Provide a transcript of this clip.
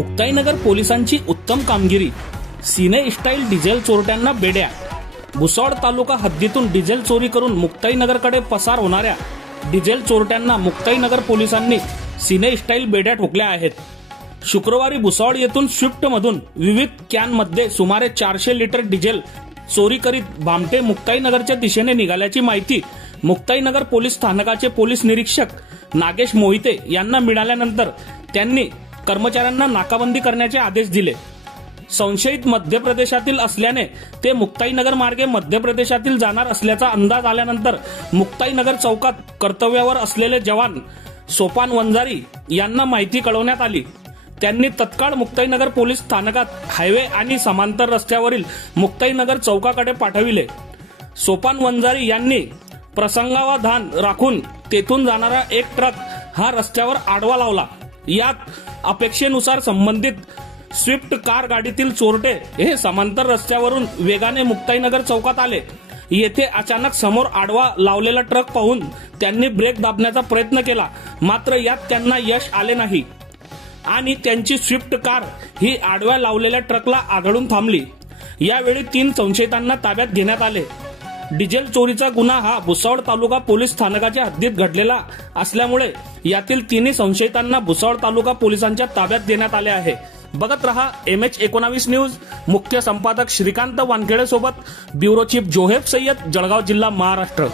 मुक्ताईनगर पोलिसांची उत्तम कामगिरी, सिने स्टाईल डिझेल चोरट्यांना बेड्या। भुसावळ तालुका हद्दीतून डिझेल चोरी करून मुक्ताईनगरकडे पसार होणाऱ्या डिझेल चोरट्यांना मुक्ताईनगर पोलिसांनी सिने स्टाईल बेड्या ठोकल्या आहेत। शुक्रवारी भुसावळ येथून स्विफ्ट मधून विविध कॅनमध्ये सुमारे 400 लिटर डिझेल चोरी करीत भामटे मुक्ताईनगरच्या दिशेने निघाल्याची माहिती मुक्ताईनगर पोलीस स्थानकाचे पोलीस निरीक्षक नागेश मोहिते यांना मिळाल्यानंतर त्यांनी कर्मचाऱ्यांना नाकाबंदी करण्याचे आदेश दिले। संशयित मध्य प्रदेशातील असल्याने ते मुक्ताईनगर मार्गे मध्य प्रदेशातील जाणार असल्याचा अंदाज आल्यानंतर मुक्ताईनगर चौकात कर्तव्यावर असलेले जवान सोपान वंजारी यांना माहिती कळवण्यात आली। त्यांनी तत्काळ मुक्ताईनगर पोलीस स्थानकात हायवे आणि समांतर रस्त्यावरील मुक्ताईनगर चौकाकडे पाठविले। सोपान वंजारी यांनी प्रसंगावधान राखून तेथून जाणारा एक ट्रक हा रस्त्यावर आडवा लावला। यात अपेक्षेनुसार संबंधित स्विफ्ट कार गाडीतील चोरटे हे समांतर रस्त्यावरून वेगाने मुक्ताईनगर चौकात आले। येथे अचानक समोर आडवा लावलेला ट्रक पाहून त्यांनी ब्रेक दाबण्याचा प्रयत्न केला, मात्र यात त्यांना यश आले नाही आणि त्यांची स्विफ्ट कार ही आडव्या लावलेल्या ट्रकला आदळून थांबली। यावेळी 3 संशयितांना ताब्यात घेण्यात आले। डिझेल चोरीचा गुन्हा हा भुसावळ तालुका पोलीस स्थानकाच्या हद्दीत घडलेला असल्यामुळे यातील 3 संशयितांना भुसावळ तालुका पोलिसांच्या ताब्यात देण्यात आले आहे। बघत रहा MH19 न्यूज। मुख्य संपादक श्रीकांत वानखेडे सोबत ब्युरो चीफ जोहेब सय्यद, जळगाव जिल्हा, महाराष्ट्र।